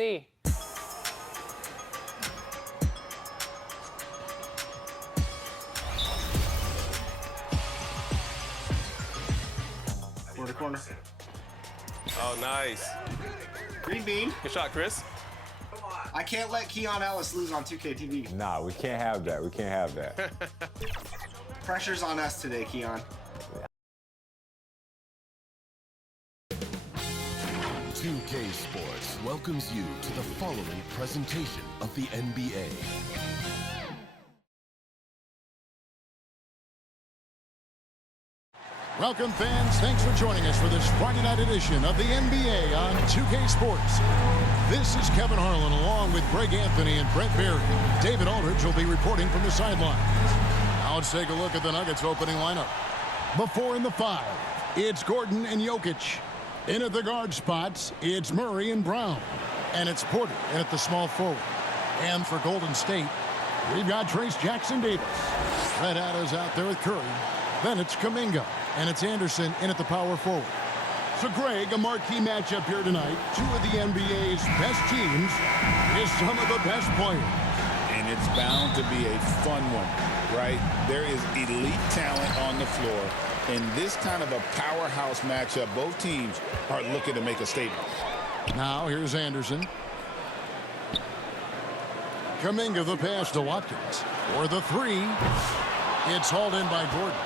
see. Corner. Oh, nice. Green bean. Good shot, Chris. I can't let Keon Ellis lose on 2K TV. Nah, we can't have that. We can't have that. Pressure's on us today, Keon. 2K Sports welcomes you to the following presentation of the NBA. Welcome, fans. Thanks for joining us for this Friday night edition of the NBA on 2K Sports. This is Kevin Harlan along with Greg Anthony and Brent Barry. David Aldridge will be reporting from the sidelines. Now let's take a look at the Nuggets opening lineup. Before in the 5, it's Gordon and Jokic. In at the guard spots, it's Murray and Brown. And it's Porter in at the small forward. And for Golden State, we've got Trace Jackson-Davis. Red Adams out there with Curry. Then it's Kuminga. And it's Anderson in at the power forward. So, Greg, a marquee matchup here tonight. Two of the NBA's best teams is some of the best players. And it's bound to be a fun one, right? There is elite talent on the floor. In this kind of a powerhouse matchup, both teams are looking to make a statement. Now, here's Anderson. Kuminga the pass to Watkins. For the 3, it's hauled in by Gordon.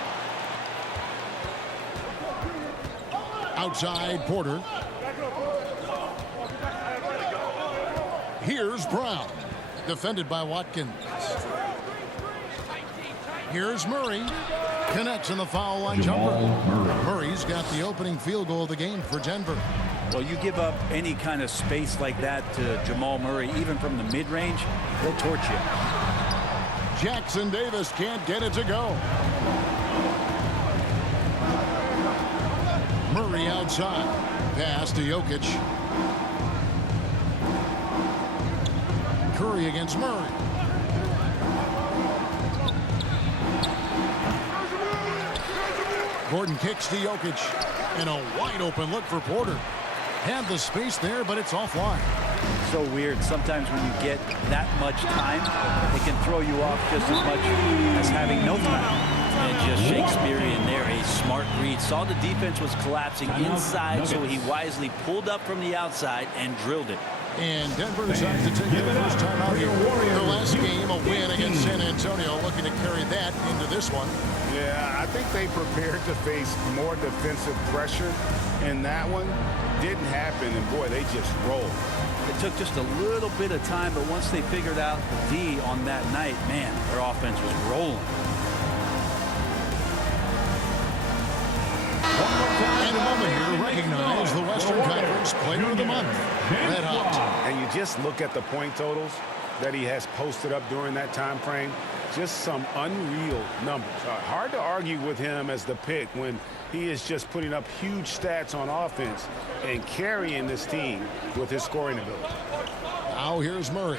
Outside, Porter. Here's Brown. Defended by Watkins. Here's Murray. Connects in the foul line jumper. Murray's got the opening field goal of the game for Denver. Well, you give up any kind of space like that to Jamal Murray, even from the mid-range, he'll torch you. Jackson-Davis can't get it to go. Murray outside. Pass to Jokic. Curry against Murray. Gordon kicks to Jokic. And a wide open look for Porter. Had the space there, but it's offline. So weird. Sometimes when you get that much time, it can throw you off just as much as having no time. And just Shakespearean there, a smart read. Saw the defense was collapsing inside, so he wisely pulled up from the outside and drilled it. And Denver decides to take their first time out here. Their last game, a win against San Antonio, looking to carry that into this one. Yeah, I think they prepared to face more defensive pressure, and that one didn't happen, and boy, they just rolled. It took just a little bit of time, but once they figured out the D on that night, man, their offense was rolling. In a moment here, recognize the Western Conference Player of the Month, Red Hot. And you just look at the point totals that he has posted up during that time frame. Just some unreal numbers. Hard to argue with him as the pick when he is just putting up huge stats on offense and carrying this team with his scoring ability. Now here's Murray.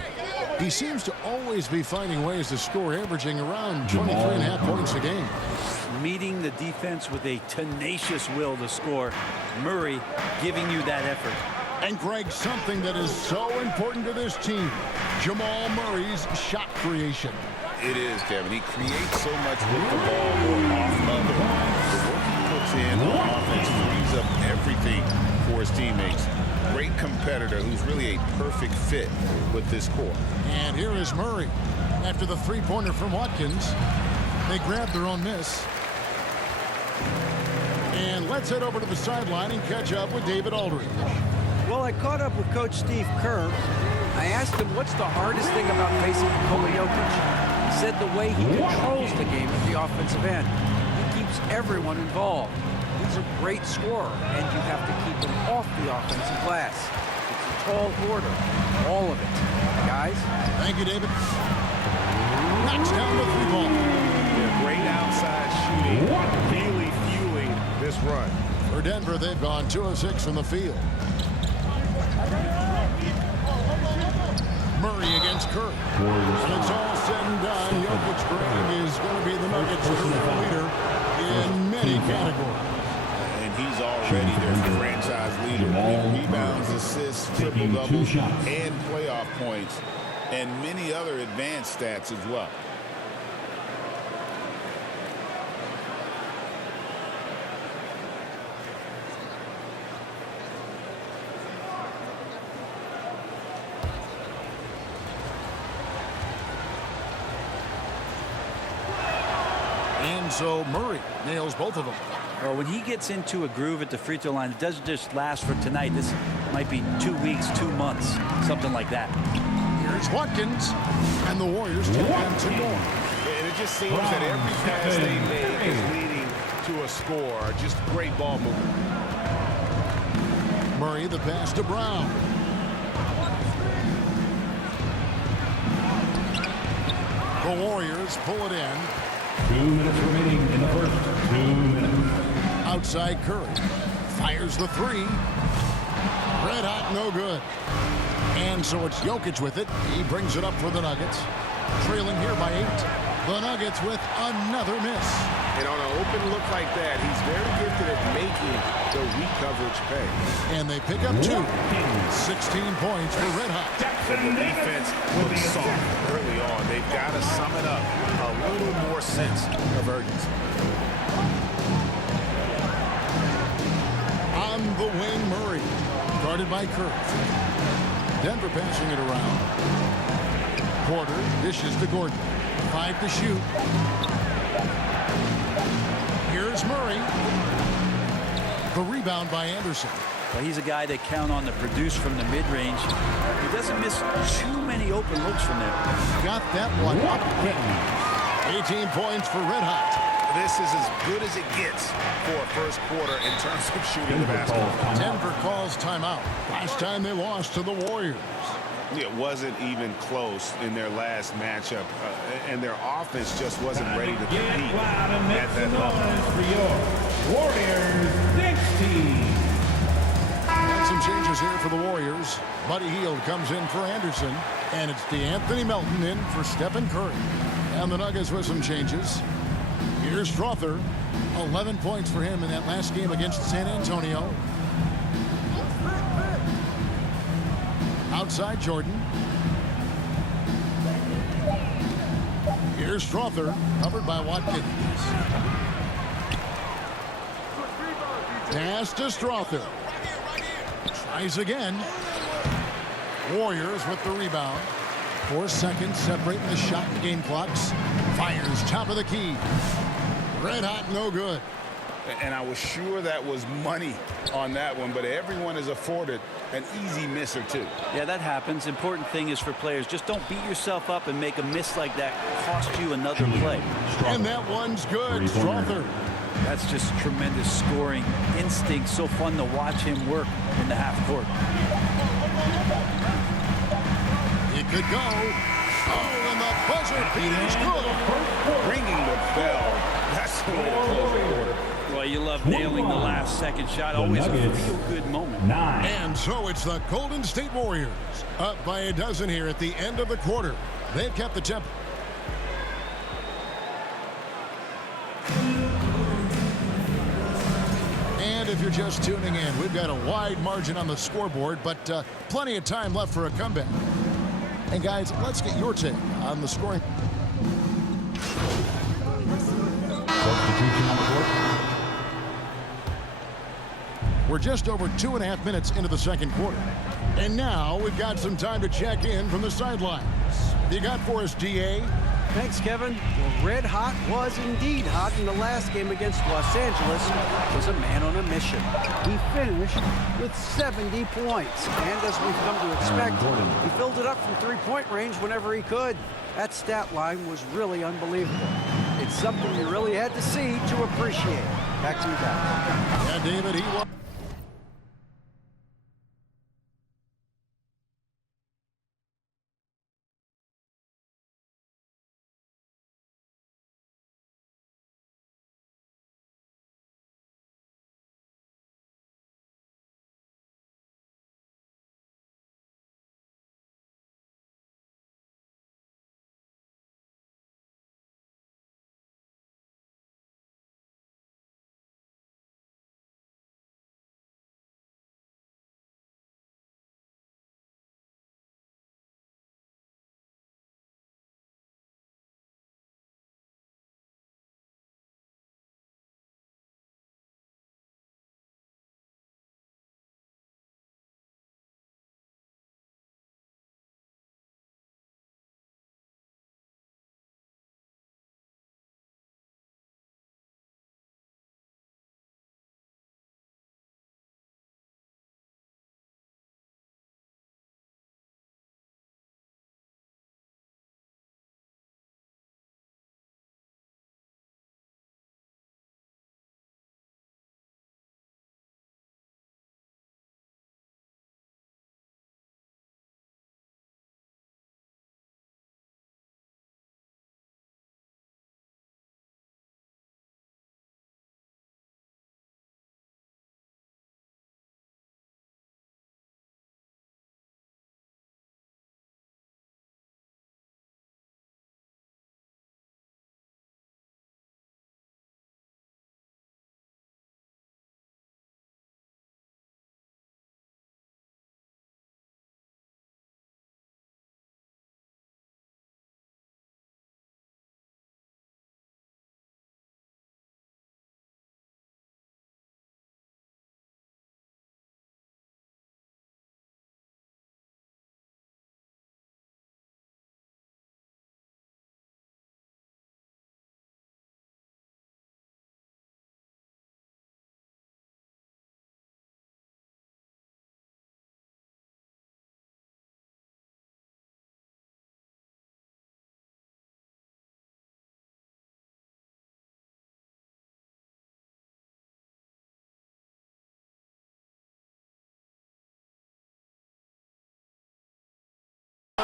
He seems to always be finding ways to score, averaging around 23.5 points a game. Meeting the defense with a tenacious will to score. Murray giving you that effort. And Greg, something that is so important to this team, Jamal Murray's shot creation. It is, Kevin. He creates so much with the ball or off of it. The work he puts in on offense frees up everything for his teammates. Great competitor who's really a perfect fit with this core. And here is Murray. After the three-pointer from Watkins, they grab their own miss. And let's head over to the sideline and catch up with David Aldridge. Well, I caught up with Coach Steve Kerr. I asked him what's the hardest thing about facing Nikola Jokic. He said the way he controls the game at the offensive end. He keeps everyone involved. He's a great scorer, and you have to keep him off the offensive glass. It's a tall order, all of it. Guys? Thank you, David. Knocks down the three ball. Yeah, great outside shooting, really fueling this run. For Denver, they've gone 2 of 6 from the field. Murray against Curry. And it's all said and done. Jokic, Greg, is going to be the Nuggets' leader in many categories. And he's already their franchise leader with rebounds, assists, triple-doubles, and playoff points, and many other advanced stats as well. And so Murray nails both of them. Well, when he gets into a groove at the free throw line, it doesn't just last for tonight. This might be 2 weeks, 2 months, something like that. Here's Watkins, and the Warriors take on 2 more. And it just seems that every pass they make is leading to a score. Just great ball movement. Murray, the pass to Brown. The Warriors pull it in. 2 minutes remaining in the first. 2 minutes. Outside Curry. Fires the 3. Red hot, no good. And so it's Jokic with it. He brings it up for the Nuggets. Trailing here by 8. The Nuggets with another miss. And on an open look like that, he's very gifted at making the weak coverage pay. And they pick up 2. 16 points for Red Hot. And the defense looks soft early on. They've got to sum it up. A little more sense of urgency. On the wing, Murray. Guarded by Curry. Denver passing it around. Porter dishes to Gordon. 5 to shoot. Here's Murray. The rebound by Anderson. Well, he's a guy they count on to produce from the mid-range. He doesn't miss too many open looks from there. Got that one up quick. 18 points for Red Hot. This is as good as it gets for a first quarter in terms of shooting the basketball. Denver calls timeout. Last time they lost to the Warriors. It wasn't even close in their last matchup, and their offense just wasn't ready to compete at that level. For your Warriors next team. And some changes here for the Warriors. Buddy Hield comes in for Anderson, and it's DeAnthony Melton in for Stephen Curry. And the Nuggets with some changes. Here's Strother. 11 points for him in that last game against San Antonio. Outside Jordan. Here's Strother, covered by Watkins. Pass to Strother. Tries again. Warriors with the rebound. 4 seconds separating the shot and game clocks. Fires top of the key. Red hot, no good. And I was sure that was money on that one, but everyone is afforded an easy miss or 2. Yeah, that happens. Important thing is for players, just don't beat yourself up and make a miss like that cost you another play. And that one's good. Strother. That's just tremendous scoring instinct. So fun to watch him work in the half court. It could go. Oh, and the buzzer beater is good. Ringing the bell. That's the way to close the quarter. Well, you love nailing the last second shot. Always a feel-good moment. 9. And so it's the Golden State Warriors up by a dozen here at the end of the quarter. They've kept the tempo. And if you're just tuning in, we've got a wide margin on the scoreboard, but plenty of time left for a comeback. And guys, let's get your take on the scoring. Substitution on the court. We're just over 2.5 minutes into the second quarter. And now we've got some time to check in from the sidelines. You got for us, DA? Thanks, Kevin. Well, Red Hot was indeed hot in the last game against Los Angeles. It was a man on a mission. He finished with 70 points. And as we've come to expect, he filled it up from three-point range whenever he could. That stat line was really unbelievable. It's something you really had to see to appreciate. Back to you guys. Yeah, David, he was.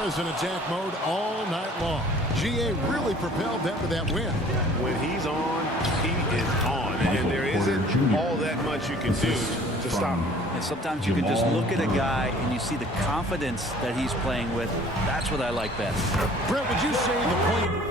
was in attack mode all night long. GA really propelled them to that win. When he's on, he is on. And there isn't all that much you can do to stop him. And sometimes you can just look at a guy and you see the confidence that he's playing with. That's what I like best. Brett, would you say the point...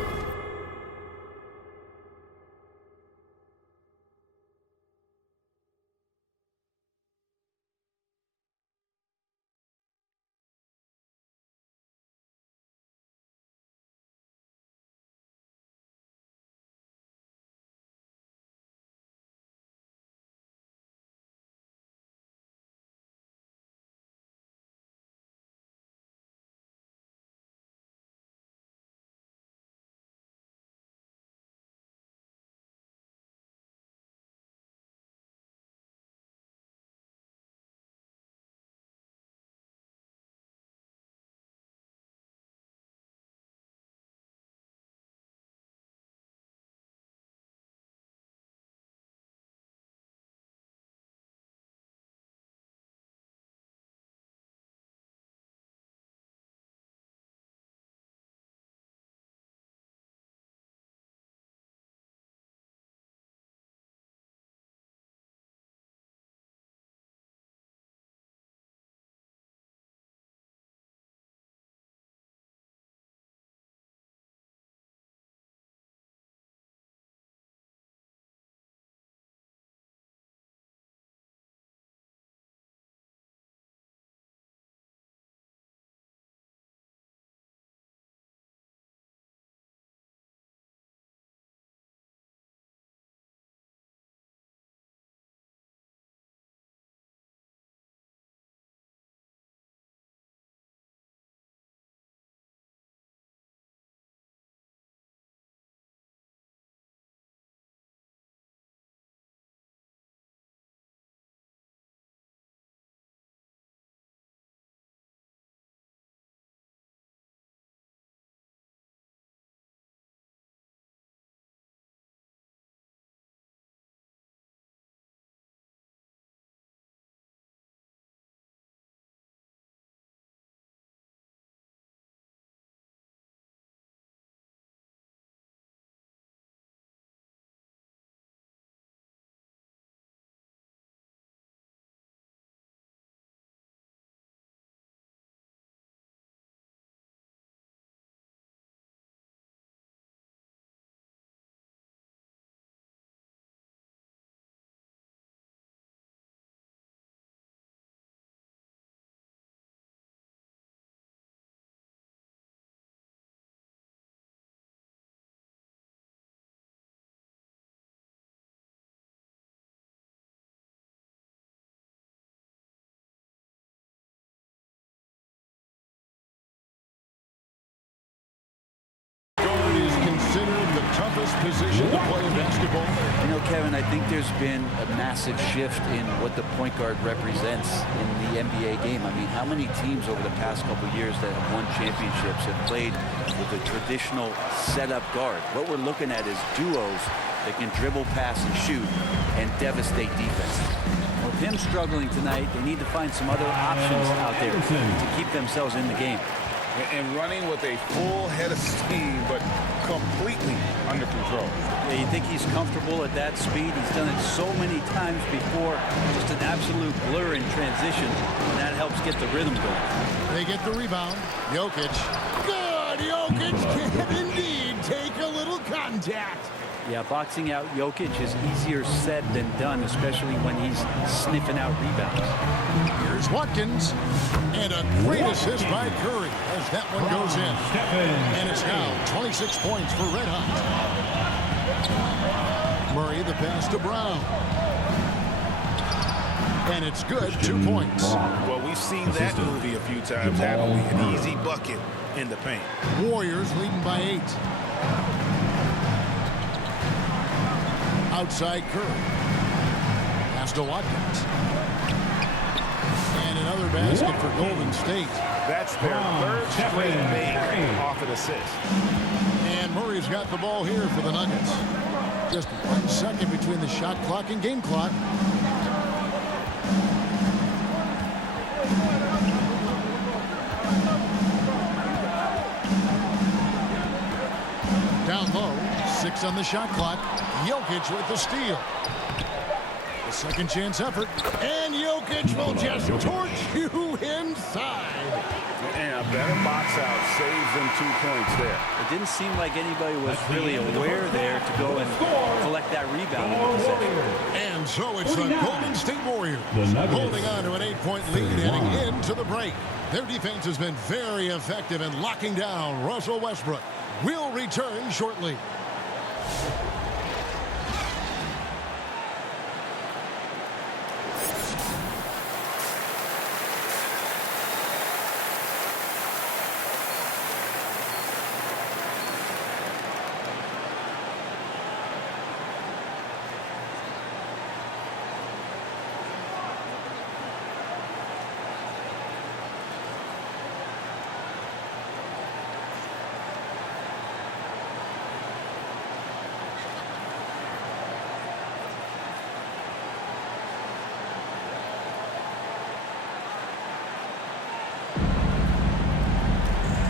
Considered the toughest position to play in basketball. You know, Kevin, I think there's been a massive shift in what the point guard represents in the NBA game. I mean, how many teams over the past couple of years that have won championships have played with a traditional setup guard? What we're looking at is duos that can dribble, pass, and shoot and devastate defense. With him struggling tonight, they need to find some other options out there to keep themselves in the game. And running with a full head of steam, but completely under control. Yeah, you think he's comfortable at that speed? He's done it so many times before. Just an absolute blur in transition, and that helps get the rhythm going. They get the rebound. Jokic. Good! Jokic can indeed take a little contact. Yeah, boxing out Jokic is easier said than done, especially when he's sniffing out rebounds. Here's Watkins. And a great assist by Curry as that one goes in. And it's now 26 points for Red Hot. Murray, the pass to Brown. And it's good, 2 points. Well, we've seen that movie a few times, haven't we? An easy bucket in the paint. Warriors leading by 8. Outside Curry. Pass to Watkins. And another basket for Golden State. That's their third straight make off an assist. And Murray's got the ball here for the Nuggets. Just 1 second between the shot clock and game clock. Down low, 6 on the shot clock. Jokic with the steal. The second chance effort, and Jokic will just torch you inside. And a better box out saves them 2 points there. It didn't seem like anybody was really aware there to go and collect that rebound in the possession. And so it's the Golden State Warriors holding on to an 8-point lead heading into the break. Their defense has been very effective in locking down Russell Westbrook. We'll return shortly.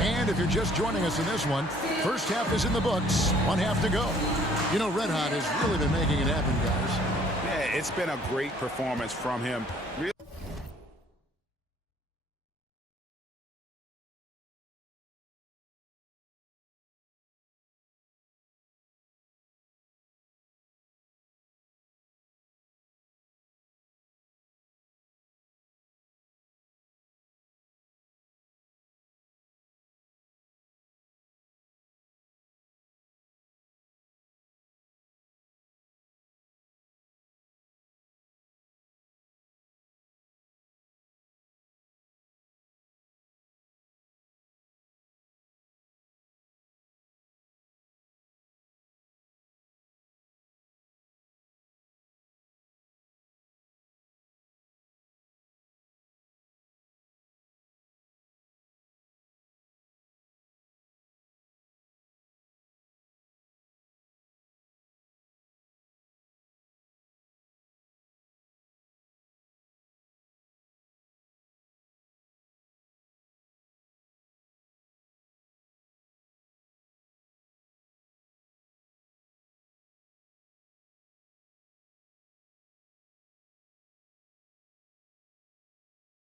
And if you're just joining us in this one, first half is in the books, 1 half to go. You know, Red Hot has really been making it happen, guys. Yeah, it's been a great performance from him. Really.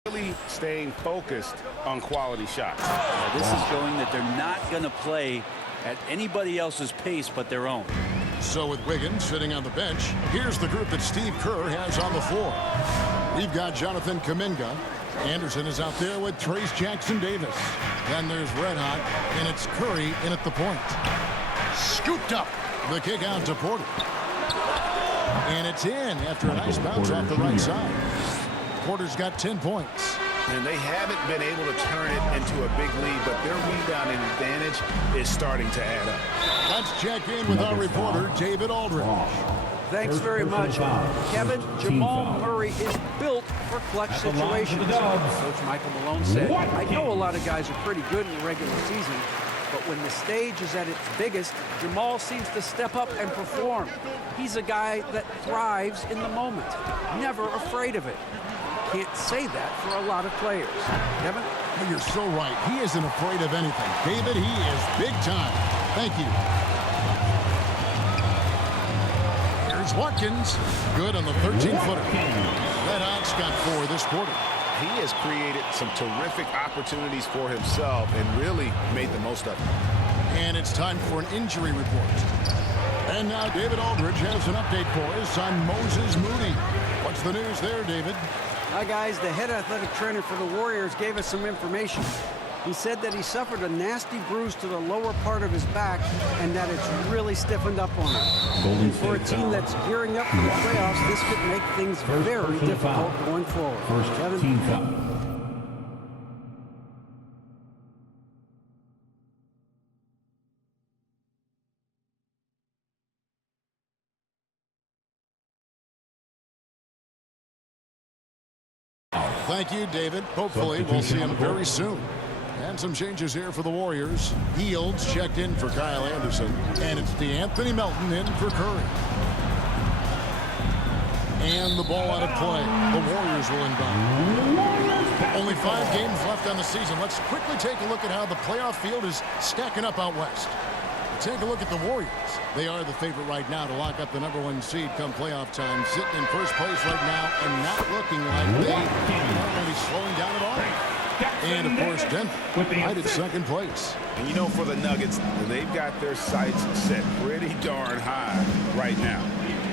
Really staying focused on quality shots. This is showing that they're not going to play at anybody else's pace but their own. So with Wiggins sitting on the bench, here's the group that Steve Kerr has on the floor. We've got Jonathan Kuminga. Anderson is out there with Trace Jackson-Davis. Then there's Red Hot, and it's Curry in at the point. Scooped up. The kick out to Porter. And it's in after a nice bounce off the right side. Porter's got 10 points. And they haven't been able to turn it into a big lead, but their rebounding advantage is starting to add up. Let's check in with our reporter, David Aldridge. Thanks very much. Kevin, Jamal Murray is built for clutch situations. Coach Michael Malone said, I know a lot of guys are pretty good in the regular season, but when the stage is at its biggest, Jamal seems to step up and perform. He's a guy that thrives in the moment, never afraid of it. Can't say that for a lot of players. Kevin? Oh, you're so right. He isn't afraid of anything. David, he is big time. Thank you. Here's Watkins. Good on the 13-footer. Red Hot's got 4 this quarter. He has created some terrific opportunities for himself and really made the most of them. And it's time for an injury report. And now David Aldridge has an update for us on Moses Moody. What's the news there, David? Hi, guys. The head athletic trainer for the Warriors gave us some information. He said that he suffered a nasty bruise to the lower part of his back and that it's really stiffened up on him. And for a team that's gearing up for the playoffs, this could make things very difficult going forward. First team foul. Thank you, David. Hopefully we'll see him very soon. And some changes here for the Warriors. Fields checked in for Kyle Anderson. And it's DeAnthony Melton in for Curry. And the ball out of play. The Warriors will inbound. Only 5 games left on the season. Let's quickly take a look at how the playoff field is stacking up out west. Take a look at the Warriors. They are the favorite right now to lock up the #1 seed come playoff time. Sitting in first place right now and not looking like they are going to be slowing down at all. And, of course, Denver right at second place. And, you know, for the Nuggets, they've got their sights set pretty darn high right now.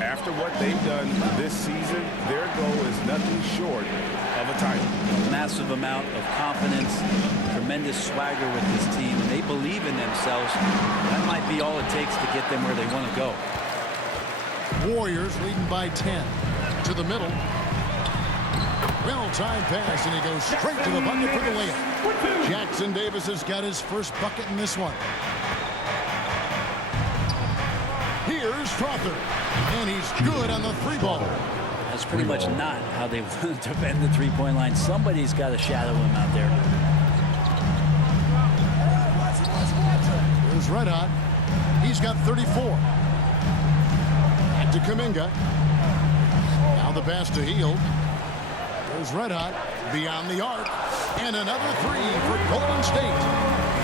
After what they've done this season, their goal is nothing short of a title. Massive amount of confidence, tremendous swagger with this team, and they believe in themselves. That might be all it takes to get them where they want to go. Warriors leading by 10. To the middle. Well-timed pass, and he goes straight to the bucket for the layup. Jackson Davis has got his first bucket in this one. Here's Strother, and he's good on the three ball. That's pretty much not how they want to defend the three-point line. Somebody's got to shadow him out there. Here's Red Hot. He's got 34. And to Kuminga. Now the pass to Hield. There's Red Hot beyond the arc. And another three for Golden State.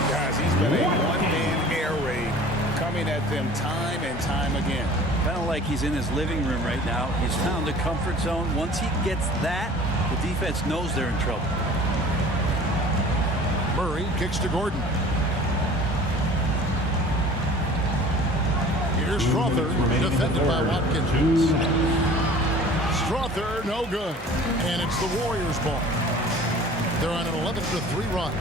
Guys, he's been a one-man air raid coming at them time and time again. Kind of like he's in his living room right now. He's found the comfort zone. Once he gets that, the defense knows they're in trouble. Murray kicks to Gordon. Here's Strother, defended by Watkins. Strother, no good. And it's the Warriors' ball. They're on an 11-3 run.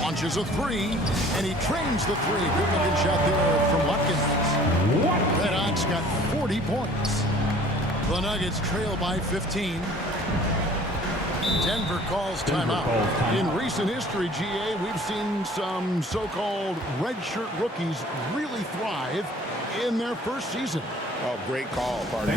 Launches a three, and he trains the three. Good looking shot there from Watkins. Red Hot's got 40 points. The Nuggets trail by 15. Denver calls timeout. In recent history, GA, we've seen some so-called redshirt rookies really thrive in their first season. Oh, great call, partner.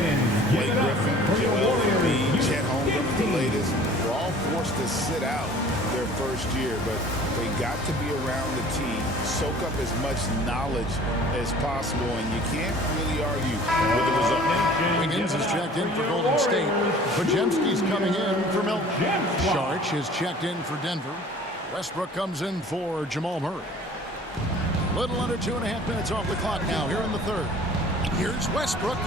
Blake Griffin, Joel Embiid, Chet Holmgren, the latest, were all forced to sit out their first year, but they got to be around the team, soak up as much knowledge as possible, and you can't really argue with the result. Wiggins is checked in for Golden State. Podziemski's coming in for Milton. Saric is checked in for Denver. Westbrook comes in for Jamal Murray. Little under 2.5 minutes off the clock now here in the third. Here's Westbrook.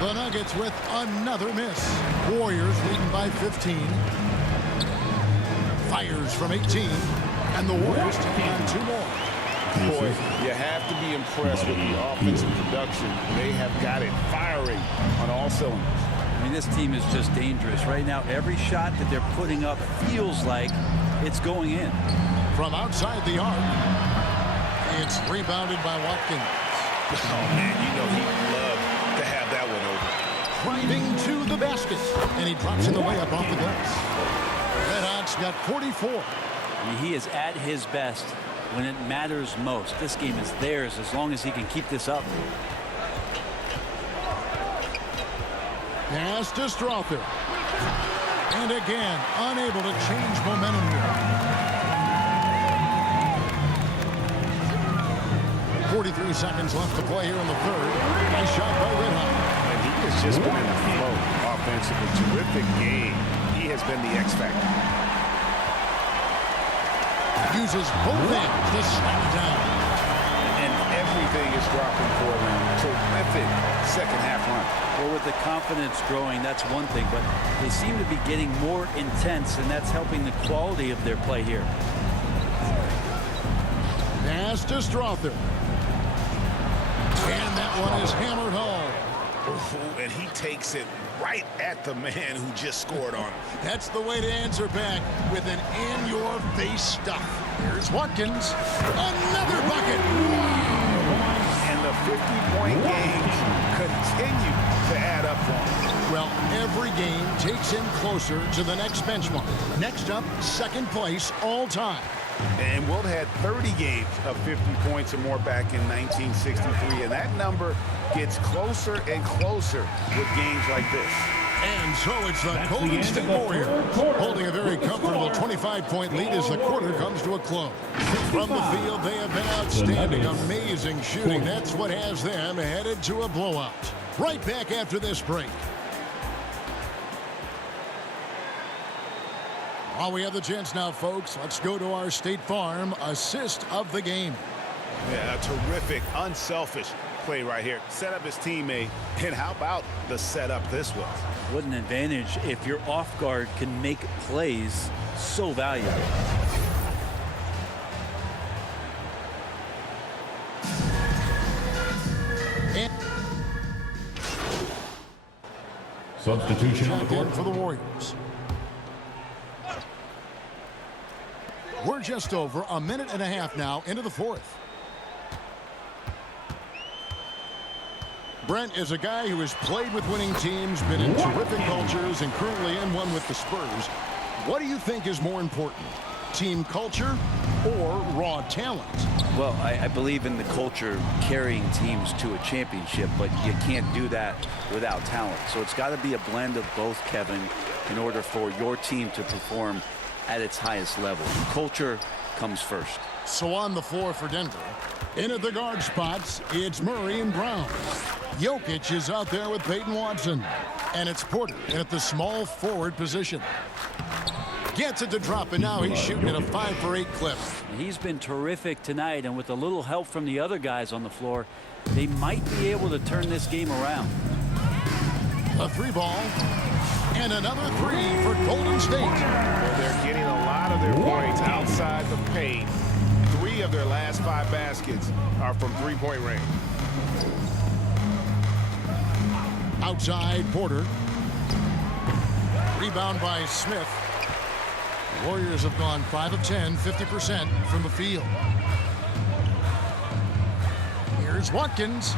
The Nuggets with another miss. Warriors leading by 15. Fires from 18. And the Warriors taking on two more. Boy, you have to be impressed with the offensive production. They have got it firing on all cylinders. I mean, this team is just dangerous. Right now, every shot that they're putting up feels like it's going in. From outside the arc, it's rebounded by Watkins. Oh, man, you know he'd love to have that one over. Driving to the basket, and he drops in the layup off the glass. Red Hot's got 44. I mean, he is at his best when it matters most. This game is theirs as long as he can keep this up. Pass to Strother. And again, unable to change momentum here. 43 seconds left to play here in the third. Nice shot by Red Hot. And he has just been in a flow offensively. Terrific game. He has been the X factor. Uses both hands to slam it down. And everything is dropping for them. Terrific second half run. Well, with the confidence growing, that's one thing, but they seem to be getting more intense, and that's helping the quality of their play here. Pass to Strother. And that one is hammered home. Ooh, and he takes it right at the man who just scored on him. That's the way to answer back with an in-your-face stuff. Here's Watkins. Another bucket. And the 50-point games continue to add up for him. Well, every game takes him closer to the next benchmark. Next up, second place all time. And Wilt had 30 games of 50 points or more back in 1963, and that number gets closer and closer with games like this. And so it's the Golden State Warriors holding a very comfortable 25-point lead as the quarter comes to a close. From the field, they have been outstanding, amazing shooting. That's what has them headed to a blowout. Right back after this break. While we have the chance now, folks, let's go to our State Farm assist of the game. Yeah, a terrific, unselfish play right here. Set up his teammate, and how about the setup this was? What an advantage if your off guard can make plays so valuable. Substitution on the Check in court. for the Warriors. We're just over a minute and a half now into the fourth. Brent is a guy who has played with winning teams, been in terrific cultures, and currently in one with the Spurs. What do you think is more important, team culture or raw talent? Well, I believe in the culture carrying teams to a championship, but you can't do that without talent. So it's got to be a blend of both, Kevin, in order for your team to perform at its highest level. Culture comes first. So on the floor for Denver, in at the guard spots, it's Murray and Brown. Jokic is out there with Peyton Watson. And it's Porter in at the small forward position. Gets it to drop, and now he's shooting at a 5 for 8 clip. He's been terrific tonight, and with a little help from the other guys on the floor, they might be able to turn this game around. A 3-ball. And another 3 for Golden State. Well, they're getting a lot of their points outside the paint. 3 of their last 5 baskets are from three-point range. Outside, Porter. Rebound by Smith. The Warriors have gone 5 of 10, 50% from the field. Here's Watkins.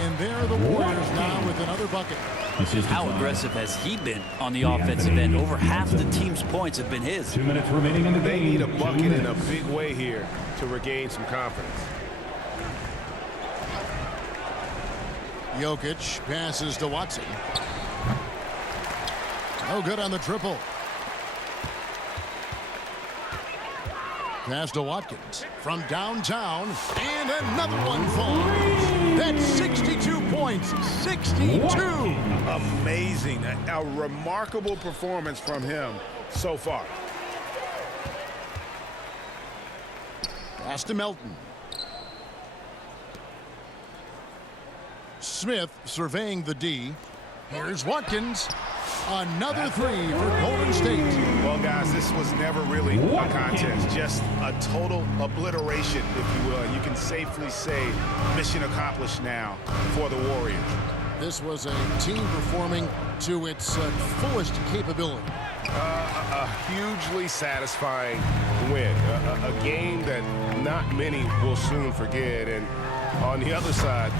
And there are the Warriors now with another bucket. How aggressive has he been on the offensive end? Over half the team's points have been his. 2 minutes remaining in the They game. need a 2 bucket in a minutes. big way here to regain some confidence. Jokic passes to Watson. No good on the triple. Pass to Watkins from downtown, and another one falls. That's 62 points. 62. Amazing. A remarkable performance from him so far. Pass to Melton. Smith surveying the D. Here's Watkins. Another 3 for Golden State. Well, guys, this was never really a contest. Just a total obliteration, if you will. And you can safely say mission accomplished now for the Warriors. This was a team performing to its fullest capability. A hugely satisfying win. A game that not many will soon forget. And on the other side,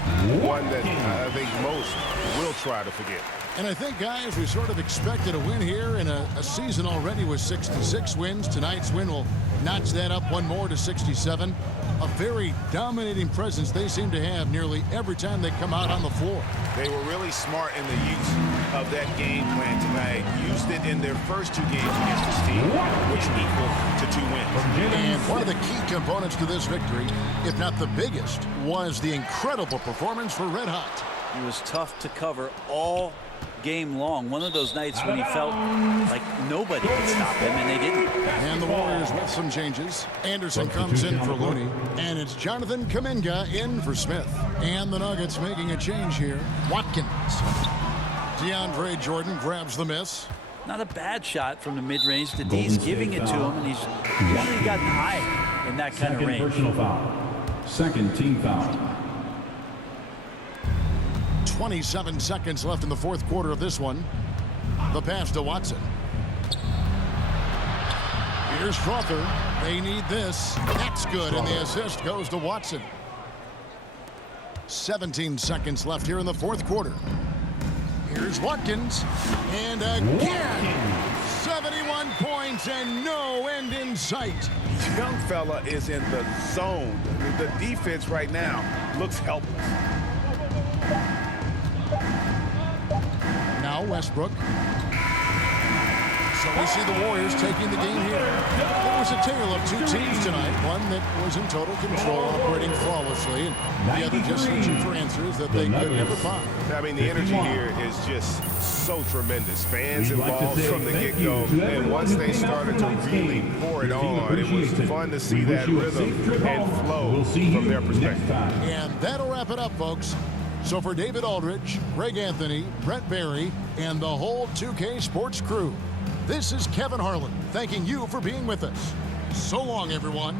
one that I think most will try to forget. And I think, guys, we sort of expected a win here in a season already with 66 wins. Tonight's win will notch that up one more to 67. A very dominating presence they seem to have nearly every time they come out on the floor. They were really smart in the use of that game plan tonight. Used it in their first 2 games against this team, which equal to 2 wins. And one of the key components to this victory, if not the biggest, was the incredible performance for Red Hot. He was tough to cover all game long. One of those nights when he felt like nobody could stop him, and they didn't. And the Warriors with some changes. Anderson comes in for Looney, and it's Jonathan Kuminga in for Smith. And the Nuggets making a change here. Watkins. DeAndre Jordan grabs the miss. Not a bad shot from the mid-range. The D's giving it to him, and he's only got an eye in that kind of Second range. personal foul. Second team foul. 27 seconds left in the fourth quarter of this one. The pass to Watson. Here's Crawford. They need this. That's good, and the assist goes to Watson. 17 seconds left here in the fourth quarter. Here's Watkins. And again, 71 points and no end in sight. This young fella is in the zone. The defense right now looks helpless. Now Westbrook. So we see the Warriors taking the game here. It was a tale of 2 teams tonight. One that was in total control, operating flawlessly, and the other just searching for answers that they could never find. I mean, the energy here is just so tremendous. Fans We'd like to involved say from the thank get-go. you to And everyone once who they came out started for to tonight's really game. pour it Your team on, it was appreciates fun to it. see We that wish you a rhythm safe trip and home. flow We'll see from you their perspective. next time. And that'll wrap it up, folks. So for David Aldridge, Greg Anthony, Brent Barry, and the whole 2K Sports crew, this is Kevin Harlan thanking you for being with us. So long, everyone.